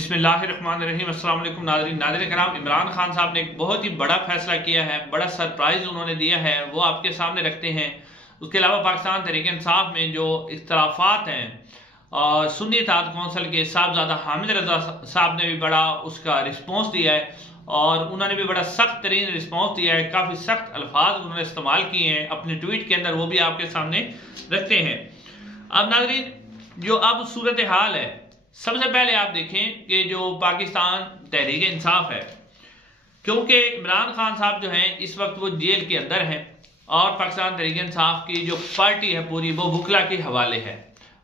बिस्मिल्लाहिर्रहमानिर्रहीम। अस्सलाम वालेकुम नाज़रीन कराम, इमरान खान साहब ने एक बहुत ही बड़ा फैसला किया है, बड़ा सरप्राइज उन्होंने दिया है, वो आपके सामने रखते हैं। उसके अलावा पाकिस्तान तहरीक इंसाफ में जो इख्तलाफात हैं और सुन्नी इत्तेहाद कौंसिल के साहबजादा हामिद रजा साहब ने भी बड़ा उसका रिस्पॉन्स दिया है और उन्होंने भी बड़ा सख्त तरीन रिस्पॉन्स दिया है। काफ़ी सख्त अल्फाज उन्होंने इस्तेमाल किए हैं अपने ट्वीट के अंदर, वो भी आपके सामने रखते हैं। अब नाज़रीन जो अब सूरत हाल है, सबसे पहले आप देखें कि जो पाकिस्तान तहरीक इंसाफ है, क्योंकि इमरान खान साहब जो हैं इस वक्त वो जेल के अंदर हैं और पाकिस्तान तहरीक इंसाफ की जो पार्टी है पूरी वो वकला के हवाले है।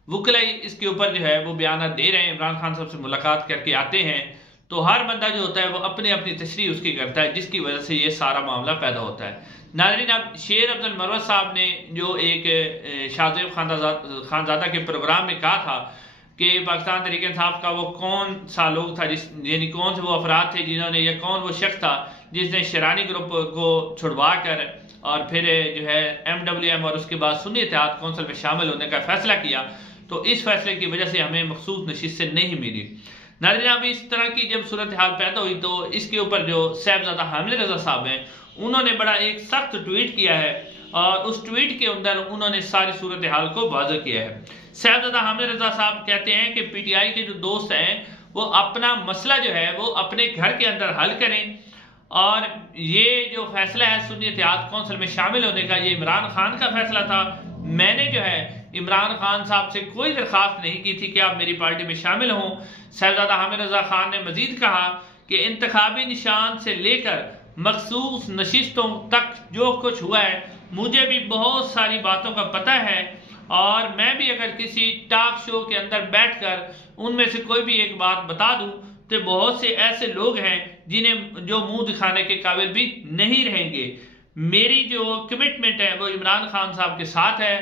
वकला इसके ऊपर जो है वो बयान दे रहे हैं, इमरान खान साहब से मुलाकात करके आते हैं तो हर बंदा जो होता है वो अपनी अपनी तशरीह उसकी करता है, जिसकी वजह से ये सारा मामला पैदा होता है। नाज़रीन, अब शेर अब्दुल मरवत साहब ने जो एक शाहजेब खानजादा के प्रोग्राम में कहा था कि पाकिस्तान तहरीक इंसाफ का वो कौन सा लोग था यानी कौन से वो अफराद थे जिन्होंने, या कौन वो शख्स था जिसने शरानी ग्रुप को छुड़वा कर और फिर जो है MWM और उसके बाद सुन्नी इत्तेहाद कौंसिल में शामिल होने का फैसला किया, तो इस फैसले की वजह से हमें मखसूस नशिस्त से नहीं मिली। नाज़रीन, अब इस तरह की जब सूरत हाल पैदा हुई तो इसके ऊपर जो साहबजादा हामिद रजा साहब हैं उन्होंने बड़ा एक सख्त ट्वीट किया है और उस ट्वीट के अंदर उन्होंने सारी सूरत हाल को वाज़ेह किया है। साहबजादा हामिद रजा साहब कहते हैं कि PTI के जो दोस्त हैं वो अपना मसला जो है वो अपने घर के अंदर हल करें और ये जो फैसला है सुन्नी इत्तेहाद कौंसिल में शामिल होने का, ये इमरान खान का फैसला था। मैंने जो है इमरान खान साहब से कोई दरख्वास्त नहीं की थी कि आप मेरी पार्टी में शामिल हों। साहबजादा हामिद रजा खान ने मजीद कहा कि इंतखाबी निशान से लेकर मखसूस नशिस्तों तक जो कुछ हुआ है मुझे भी बहुत सारी बातों का पता है और मैं भी अगर किसी टॉक शो के अंदर बैठकर उनमें से कोई भी एक बात बता दूं तो बहुत से ऐसे लोग हैं जिन्हें जो मुंह दिखाने के काबिल भी नहीं रहेंगे। मेरी जो कमिटमेंट है वो इमरान खान साहब के साथ है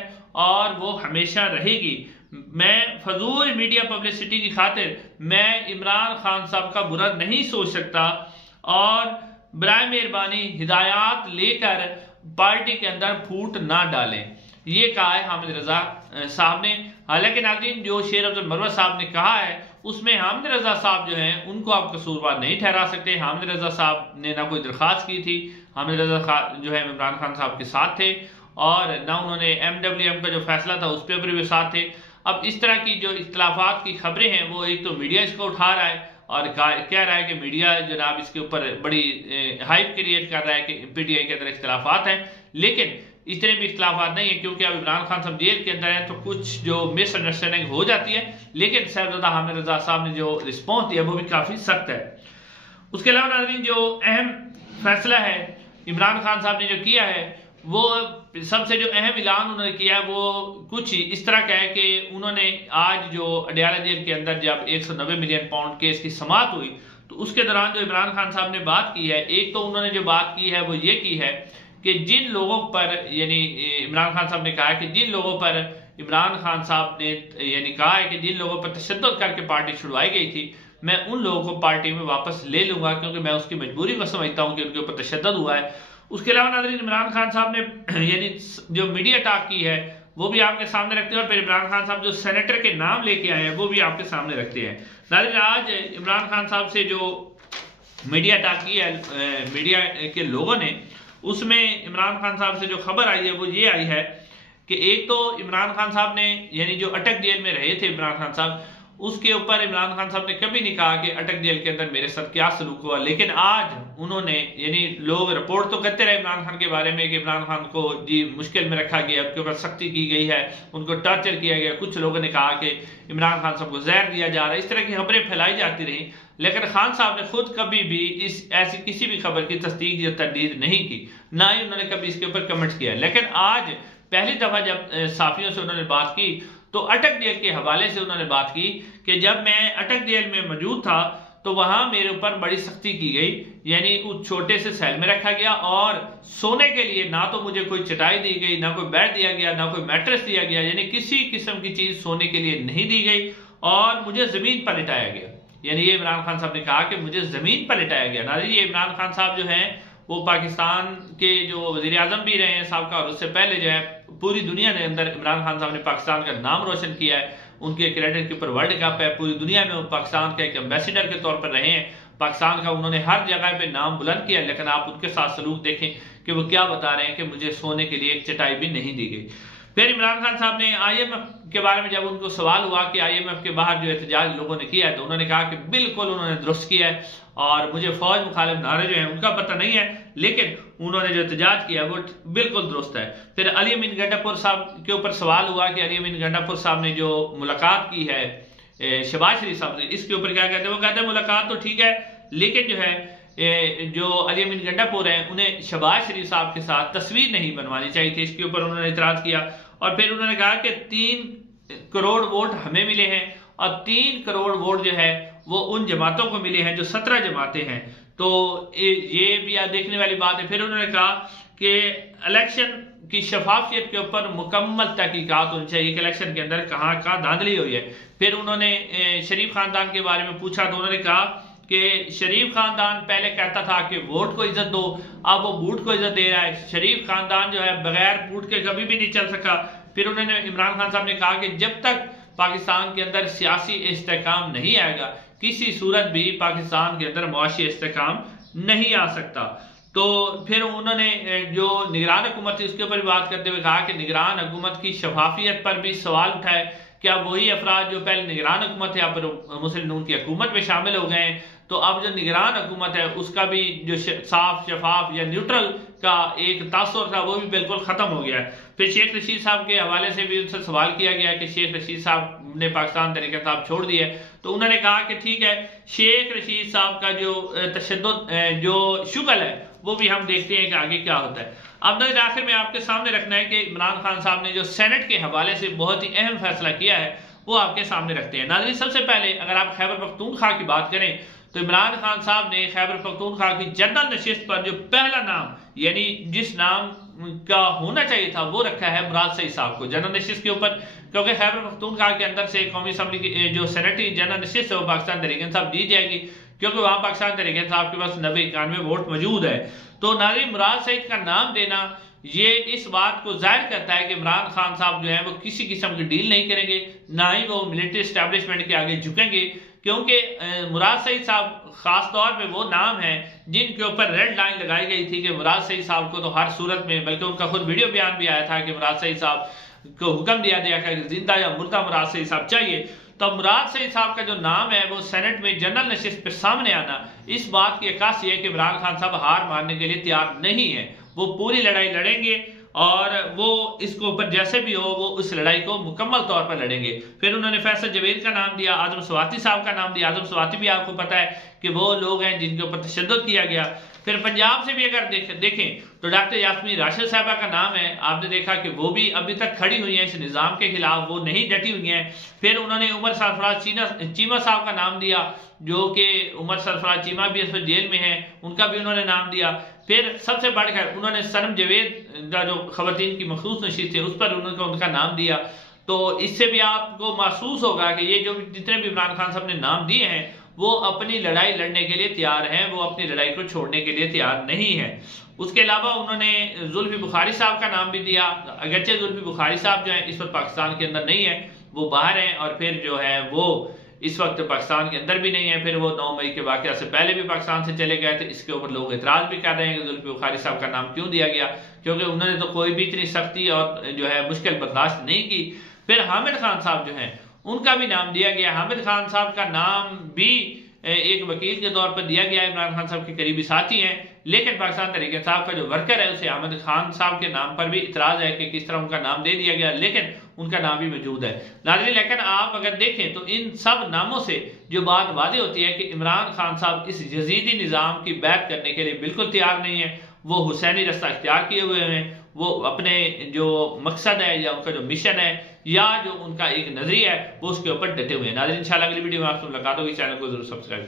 और वो हमेशा रहेगी। मैं फजूल मीडिया पब्लिसिटी की खातिर मैं इमरान खान साहब का बुरा नहीं सोच सकता और बराए मेहरबानी हिदायत लेकर पार्टी के अंदर फूट ना डालें, ये कहा है हामिद रजा साहब ने। हालांकि नाज़रीन जो शेर अब्दुल मरवत साहब ने कहा है उसमें हामिद रजा साहब जो हैं उनको आप कसूरवार नहीं ठहरा सकते। हामिद रजा साहब ने ना कोई दरख्वास्त की थी, हामिद रजा जो है इमरान खान साहब के साथ थे और ना उन्होंने MWM का जो फैसला था उस पर भी साथ थे। अब इस तरह की जो इख्तलाफात की खबरें हैं वो एक तो मीडिया इसको उठा रहा है और कह रहा है कि मीडिया जनाब इसके ऊपर बड़ी हाइप क्रिएट कर रहा है कि PTI के अंदर इख्तलाफात हैं, लेकिन इतने भी इख्तलाफात नहीं है क्योंकि अब इमरान खान साहब जेल के अंदर है तो कुछ जो मिसअंडरस्टैंडिंग हो जाती है। लेकिन साहबजादा हामिद रजा साहब ने जो रिस्पॉन्स दिया वो भी काफ़ी सख्त है। उसके अलावा नाज़रीन जो अहम फैसला है इमरान खान साहब ने जो किया है वो सबसे जो अहम ऐलान उन्होंने किया है वो कुछ इस तरह का है कि उन्होंने आज जो अडयाला जेल के अंदर जब 190 मिलियन पाउंड केस की समाअत हुई तो उसके दौरान जो इमरान खान साहब ने बात की है, एक तो उन्होंने जो बात की है वो ये की है कि जिन लोगों पर, यानी इमरान खान साहब ने कहा है कि जिन लोगों पर इमरान खान साहब ने यानी कहा है कि जिन लोगों पर तशद्दुद करके पार्टी छुड़वाई गई थी मैं उन लोगों को पार्टी में वापस ले लूंगा क्योंकि मैं उसकी मजबूरी को समझता हूं कि उनके ऊपर तशद्दुद हुआ है। उसके अलावा नाज़रीन इमरान खान साहब ने यानी जो मीडिया टॉक की है वो भी आपके सामने रखते हैं और फिर इमरान खान साहब जो सेनेटर के नाम लेके आए हैं वो भी आपके सामने रखते हैं। नाज़रीन आज इमरान खान साहब से जो मीडिया टॉक की है मीडिया के लोगों ने, उसमें इमरान खान साहब से जो खबर आई है वो ये आई है कि एक तो इमरान खान साहब ने यानी जो अटक जेल में रहे थे इमरान खान साहब, उसके ऊपर इमरान खान साहब ने कभी नहीं कहा कि अटक जेल के अंदर मेरे साथ क्या सलूक हुआ, लेकिन आज उन्होंने यानी लोग रिपोर्ट तो करते रहे इमरान खान के बारे में कि इमरान खान को जी मुश्किल में रखा गया, उनके ऊपर सख्ती की गई है, उनको टॉर्चर किया गया, कुछ लोगों ने कहा कि इमरान खान साहब को जहर दिया जा रहा है, इस तरह की खबरें फैलाई जाती रही। लेकिन खान साहब ने खुद कभी भी इस ऐसी किसी भी खबर की तस्दीक या तरदीद नहीं की, ना ही उन्होंने कभी इसके ऊपर कमेंट्स किया। लेकिन आज पहली दफा जब साफियों से उन्होंने बात की तो अटक जेल के हवाले से उन्होंने बात की कि जब मैं अटक जेल में मौजूद था तो वहां मेरे ऊपर बड़ी सख्ती की गई, यानी उस छोटे से सेल में रखा गया और सोने के लिए ना तो मुझे कोई चटाई दी गई, ना कोई बेड दिया गया, ना कोई मैट्रेस दिया गया, यानी किसी किस्म की चीज सोने के लिए नहीं दी गई और मुझे जमीन पर लिटाया गया। यानी ये इमरान खान साहब ने कहा कि मुझे जमीन पर लिटाया गया। नाज़रीन ये इमरान खान साहब जो हैं वो पाकिस्तान के जो वज़ीर आज़म भी रहे हैं साहब का, और उससे पहले जो है पूरी दुनिया के अंदर इमरान खान साहब ने पाकिस्तान का नाम रोशन किया है उनके क्रिकेटर के ऊपर वर्ल्ड कप है, पूरी दुनिया में वो पाकिस्तान का एक एम्बेसडर के तौर पर रहे हैं, पाकिस्तान का उन्होंने हर जगह पे नाम बुलंद किया। लेकिन आप उनके साथ सलूक देखें कि वो क्या बता रहे हैं कि मुझे सोने के लिए एक चटाई भी नहीं दी गई। फिर इमरान खान साहब ने IMF के बारे में जब उनको सवाल हुआ कि IMF के बाहर जो एहतजाज लोगों ने किया है, तो उन्होंने कहा कि बिल्कुल उन्होंने दुरुस्त किया है और मुझे फौज मुखालिफ नारे जो है उनका पता नहीं है, लेकिन उन्होंने जो एहतजाज किया वो बिल्कुल दुरुस्त है। फिर अली अमीन गंडापुर साहब के ऊपर सवाल हुआ कि अली अमीन गंडापुर साहब ने जो मुलाकात की है शहबाज शरीफ साहब से, इसके ऊपर क्या कहते हैं? वो कहते हैं मुलाकात तो ठीक है, लेकिन जो है जो अली अमीन गंडापुर हैं उन्हें शहबाज शरीफ साहब के साथ तस्वीर नहीं बनवानी चाहिए थी। इसके ऊपर उन्होंने इतराज किया और फिर उन्होंने कहा कि 3 करोड़ वोट हमें मिले हैं और 3 करोड़ वोट जो है वो उन जमातों को मिले हैं जो 17 जमातें हैं, तो ये भी देखने वाली बात है। फिर उन्होंने कहा कि इलेक्शन की शफाफियत के ऊपर मुकम्मल तहकीकात होनी चाहिए कि इलेक्शन के अंदर कहाँ कहाँ धांधली हुई है। फिर उन्होंने शरीफ खानदान के बारे में पूछा तो उन्होंने कहा कि शरीफ खानदान पहले कहता था कि वोट को इज्जत दो, अब वो बूट को इज्जत दे रहा है। शरीफ खानदान जो है बगैर बूट के कभी भी नहीं चल सका। फिर उन्होंने इमरान खान साहब ने कहा कि जब तक पाकिस्तान के अंदर सियासी इस्तेहकाम नहीं आएगा, किसी सूरत भी पाकिस्तान के अंदर मुआशी इस्तेहकाम नहीं आ सकता। तो फिर उन्होंने जो निगरान हुकूमत थी उसके ऊपर भी बात करते हुए कहा कि निगरान हुकूमत की शफाफियत पर भी सवाल उठाए, क्या वही अफराद जो पहले निगरान हुकूमत थे अब मुस्लिम नून की हुकूमत में शामिल हो गए हैं, तो अब जो निगरान हुकूमत है उसका भी जो साफ शफाफ या न्यूट्रल का एक तासुर था वो भी बिल्कुल खत्म हो गया है। फिर शेख रशीद साहब के हवाले से भी उनसे सवाल किया गया कि शेख रशीद साहब ने पाकिस्तान तहरीक इंसाफ छोड़ दिया है, तो उन्होंने कहा कि ठीक है, शेख रशीद साहब का जो तशद्दुद जो शुगल है वो भी हम देखते हैं कि आगे क्या होता है। अब नज़र आखिर में आपके सामने रखना है कि इमरान खान साहब ने जो सेनेट के हवाले से बहुत ही अहम फैसला किया है वो आपके सामने रखते हैं। नाज़रीन, सबसे पहले अगर आप खैबर पख्तूनख्वा की बात करें तो इमरान खान साहब ने खैबर पख्तूनख्वा की जनरल नशिस्त पर जो पहला नाम यानी जिस नाम का होना चाहिए था वो रखा है मुराद सईद साहब को जनरल नशिस्त के ऊपर, क्योंकि खैबर पख्तूनख्वा के अंदर से कौमी असम्बली की जो सेनेटरी जनरल नशिस्त है वो पाकिस्तान तहरीक इंसाफ जीत जाएगी, क्योंकि वहां पाकिस्तान तहरीक इंसाफ के पास 90-91 वोट मौजूद है। तो नाज़रीन, मुराद सईद का नाम देना ये इस बात को जाहिर करता है कि इमरान खान साहब जो है वो किसी किस्म की डील नहीं करेंगे, ना ही वो मिलिट्री एस्टेब्लिशमेंट के आगे झुकेंगे, क्योंकि मुराद सईद साहब खास तौर पे वो नाम है जिनके ऊपर रेड लाइन लगाई गई थी कि मुराद सईद साहब को तो हर सूरत में, बल्कि उनका खुद वीडियो बयान भी आया था कि मुराद सईद साहब को हुक्म दिया गया कि जिंदा या मुर्दा मुराद सईद साहब चाहिए। तो मुराद सईद साहब का जो नाम है वो सेनेट में जनरल नशिस्त पे सामने आना इस बात की अक्कासी है कि इमरान खान साहब हार मानने के लिए तैयार नहीं है, वो पूरी लड़ाई लड़ेंगे और वो इसको ऊपर जैसे भी हो वो उस लड़ाई को मुकम्मल तौर पर लड़ेंगे। फिर उन्होंने फैसल जवेद का नाम दिया, आजम स्वाति साहब का नाम दिया। आजम स्वाति भी आपको पता है कि वो लोग हैं जिनके ऊपर तशद्दुद किया गया। फिर पंजाब से भी अगर देखें तो डॉक्टर यास्मीन राशिद साहबा का नाम है, आपने देखा कि वो भी अभी तक खड़ी हुई है इस निज़ाम के खिलाफ, वो नहीं डटी हुई हैं। फिर उन्होंने उमर सरफराज चीमा साहब का नाम दिया, जो कि उमर सरफराज चीमा भी इस वक्त जेल में है, उनका भी उन्होंने नाम दिया। फिर सबसे बढ़कर उन्होंने सनम जवेद का जो खवातीन की मखसूस नशिस्त है उस पर उनका नाम दिया। तो इससे भी आपको महसूस होगा कि ये जो जितने भी इमरान खान साहब ने नाम दिए हैं वो अपनी लड़ाई लड़ने के लिए तैयार हैं, वो अपनी लड़ाई को छोड़ने के लिए तैयार नहीं है। उसके अलावा उन्होंने जुल्फी बुखारी साहब का नाम भी दिया, अगरचे जुल्फी बुखारी साहब जो है इस वक्त पाकिस्तान के अंदर नहीं है, वो बाहर हैं और फिर जो है वो इस वक्त पाकिस्तान के अंदर भी नहीं है। फिर वो 9 मई के वाकया से पहले भी पाकिस्तान से चले गए थे। इसके ऊपर लोग एतराज भी कर रहे हैं कि जुल्फी बुखारी साहब का नाम क्यों दिया गया, क्योंकि उन्होंने तो कोई भी इतनी सख्ती और जो है मुश्किल बर्दाश्त नहीं की। फिर हामिद खान साहब जो हैं उनका भी नाम दिया गया। हामिद खान साहब का नाम भी एक वकील के तौर पर दिया गया, इमरान खान साहब के करीबी साथी हैं, लेकिन पाकिस्तान तहरीक इंसाफ का जो वर्कर है उसे हामिद खान साहब के नाम पर भी इतराज है कि किस तरह उनका नाम दे दिया गया, लेकिन उनका नाम भी मौजूद है। नाज़रीन, लेकिन आप अगर देखें तो इन सब नामों से जो बात वाज़ेह होती है कि इमरान खान साहब इस यजीदी निज़ाम की बैत करने के लिए बिल्कुल तैयार नहीं है, वो हुसैनी रास्ता इख्तियार किए हुए हैं, वो अपने जो मकसद है या उनका जो मिशन है या जो उनका एक नजरिया है वो उसके ऊपर डटे हुए हैं। नाज़रीन, इंशाल्लाह अगली वीडियो में आपसे मुलाकात होगी, चैनल को जरूर सब्सक्राइब